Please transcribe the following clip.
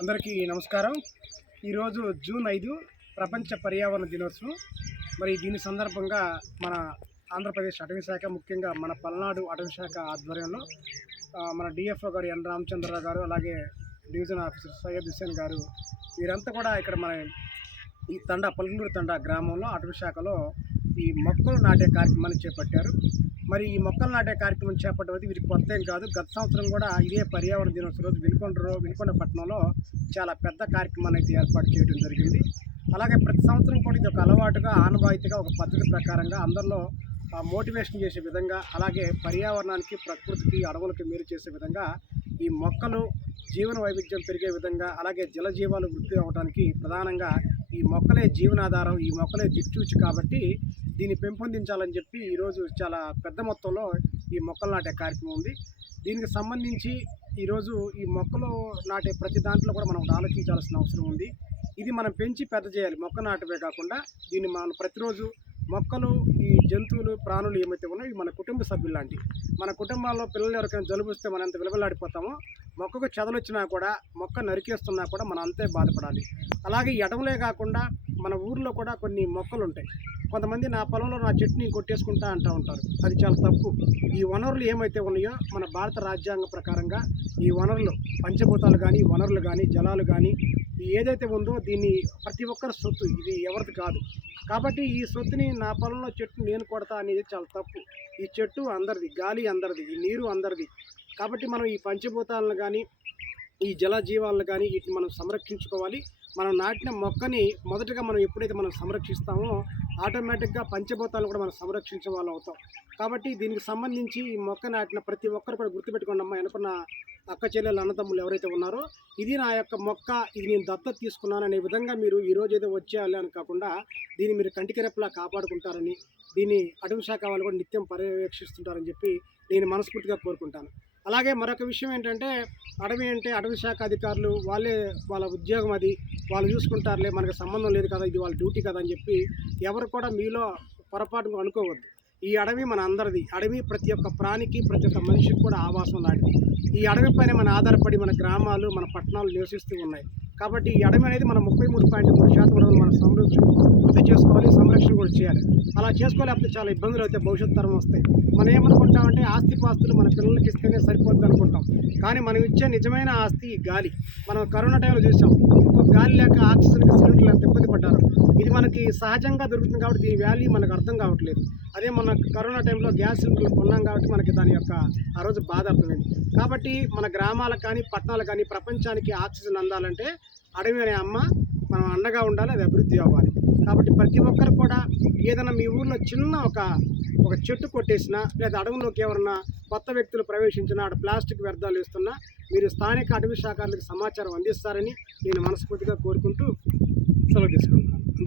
అందరికీ నమస్కారం. ఈరోజు జూన్ 5 ప్రపంచ పర్యావరణ దినోత్సవం. మరి దీని సందర్భంగా మన ఆంధ్రప్రదేశ్ అటవీ శాఖ, ముఖ్యంగా మన పల్నాడు అటవీ శాఖ ఆధ్వర్యంలో మన డిఎఫ్ఓ గారు ఎన్ రామచంద్రరావు గారు, అలాగే డివిజన్ ఆఫీసర్ సయ్యద్ హుసేన్ గారు, వీరంతా కూడా ఇక్కడ మన ఈ పల్గనూరు తండా గ్రామంలో అటవీ శాఖలో ఈ మొక్కలు నాటే కార్యక్రమాన్ని చేపట్టారు. మరి ఈ మొక్కలు నాటే కార్యక్రమం చేపట్టడం వీరికి కొత్త ఏం కాదు. గత సంవత్సరం కూడా ఇదే పర్యావరణ దినోత్సవం రోజు వినుకొండ పట్టణంలో చాలా పెద్ద కార్యక్రమాన్ని అయితే ఏర్పాటు చేయడం జరిగింది. అలాగే ప్రతి సంవత్సరం కూడా ఇది ఒక అలవాటుగా, ఆనవాయితీగా, ఒక పద్ధతి ప్రకారంగా అందరిలో మోటివేషన్ చేసే విధంగా, అలాగే పర్యావరణానికి, ప్రకృతికి, అడవులకి మేలు చేసే విధంగా ఈ మొక్కలు జీవన వైవిధ్యం పెరిగే విధంగా, అలాగే జలజీవాలు వృద్ధి అవడానికి ప్రధానంగా ఈ మొక్కలే జీవనాధారం, ఈ మొక్కలే దిక్చూచి కాబట్టి దీన్ని పెంపొందించాలని చెప్పి ఈరోజు చాలా పెద్ద మొత్తంలో ఈ మొక్కలు నాటే కార్యక్రమం ఉంది. దీనికి సంబంధించి ఈరోజు ఈ మొక్కలు నాటే ప్రతి దాంట్లో కూడా మనం ఆలోచించాల్సిన అవసరం ఉంది. ఇది మనం పెంచి పెద్ద చేయాలి. మొక్క నాటమే కాకుండా దీన్ని మనం ప్రతిరోజు మొక్కలు, ఈ జంతువులు, ప్రాణులు ఏమైతే ఉన్నాయో మన కుటుంబ సభ్యులు లాంటివి. మన కుటుంబాల్లో పిల్లలు ఎవరికైనా జలుబు వస్తే మనం ఎంత విలవలాడిపోతామో, మొక్కకు చెదలొచ్చినా కూడా, మొక్క నరికేస్తున్నా కూడా మనం అంతే బాధపడాలి. అలాగే ఈ అడవులే కాకుండా మన ఊర్లో కూడా కొన్ని మొక్కలు ఉంటాయి. కొంతమంది నా పొలంలో నా చెట్టుని కొట్టేసుకుంటా అంటూ ఉంటారు. అది చాలా తప్పు. ఈ వనరులు ఏమైతే ఉన్నాయో మన భారత రాజ్యాంగ ప్రకారంగా ఈ వనరులు, పంచభూతాలు కానీ, వనరులు కానీ, జలాలు కానీ, ఏదైతే ఉందో దీన్ని ప్రతి ఒక్కరి సొత్తు, ఇది ఎవరిది కాదు. కాబట్టి ఈ సొత్తుని, నా పొలంలో చెట్టు నేను కొడతా అనేది చాలా తప్పు. ఈ చెట్టు అందరిది, గాలి అందరిది, ఈ నీరు అందరిది. కాబట్టి మనం ఈ పంచభూతాలను కానీ, ఈ జలజీవాలను కానీ వీటిని మనం సంరక్షించుకోవాలి. మనం నాటిన మొక్కని మొదటగా మనం ఎప్పుడైతే మనం సంరక్షిస్తామో ఆటోమేటిక్గా పంచభూతాలను కూడా మనం సంరక్షించే వాళ్ళు అవుతాం. కాబట్టి దీనికి సంబంధించి ఈ మొక్క నాటిన ప్రతి ఒక్కరు కూడా గుర్తుపెట్టుకోండి అమ్మా, అనుకున్న అక్క చెల్లెలు, అన్నదమ్ములు ఎవరైతే ఉన్నారో, ఇది నా యొక్క మొక్క, ఇది నేను దత్తత తీసుకున్నాను అనే విధంగా మీరు ఈరోజు ఏదో వచ్చేయాలి అని కాకుండా దీన్ని మీరు కంటికి రెప్పలా కాపాడుకుంటారని, దీన్ని అటవీ శాఖ వాళ్ళు కూడా నిత్యం పర్యవేక్షిస్తుంటారని చెప్పి నేను మనస్ఫూర్తిగా కోరుకుంటాను. అలాగే మరొక విషయం ఏంటంటే, అడవి అంటే అటవీ శాఖ అధికారులు వాళ్ళ ఉద్యోగం, అది వాళ్ళు చూసుకుంటారులే, మనకు సంబంధం లేదు కదా, ఇది వాళ్ళ డ్యూటీ కదా అని చెప్పి ఎవరు కూడా మీలో పొరపాటుగా అనుకోవద్దు. ఈ అడవి మన అందరిది. అడవి ప్రతి ఒక్క ప్రాణికి, ప్రతి ఒక్క మనిషికి కూడా ఆవాసం లాంటిది. ఈ అడవి పైన మన ఆధారపడి మన గ్రామాలు, మన పట్టణాలు నివసిస్తూ ఉన్నాయి. కాబట్టి ఈ అడవి అనేది మనం 33.3% వరకు మనం వృద్ధి చేసుకోవాలి, సంరక్షణ కూడా చేయాలి. అలా చేసుకోలేకపోతే చాలా ఇబ్బందులు అయితే భవిష్యత్ తరం వస్తాయి. మనం ఏమనుకుంటామంటే ఆస్తిపాస్తులు మన పిల్లలకి ఇస్తేనే సరిపోద్ది అనుకుంటాం. కానీ మనం ఇచ్చే నిజమైన ఆస్తి ఈ గాలి. మనం కరోనా టైంలో చూసాం, గాలి లేక ఆక్సిజన్కి సిలిండర్లు ఎంత ఇబ్బంది పడ్డారు. ఇది మనకి సహజంగా దొరుకుతుంది కాబట్టి దీని వాల్యూ మనకు అర్థం కావట్లేదు. అదే మన కరోనా టైంలో గ్యాస్ సిలిండర్లు కొన్నాం కాబట్టి మనకి దాని యొక్క ఆ రోజు బాధ అర్థమైంది. కాబట్టి మన గ్రామాలకు కానీ, పట్టణాలకు కానీ, ప్రపంచానికి ఆక్సిజన్ అందాలంటే అడవి అనే అమ్మ మనం అండగా ఉండాలి, అది అభివృద్ధి అవ్వాలి. కాబట్టి ప్రతి ఒక్కరు కూడా ఏదైనా మీ ఊర్లో చిన్న ఒక చెట్టు కొట్టేసినా, లేదా అడవుల్లోకి ఎవరన్నా కొత్త వ్యక్తులు ప్రవేశించినా, ప్లాస్టిక్ వ్యర్థాలు వేస్తున్నా మీరు స్థానిక అటవీ శాఖలకు సమాచారం అందిస్తారని నేను మనస్ఫూర్తిగా కోరుకుంటూ సెలవు తీసుకుంటున్నాను.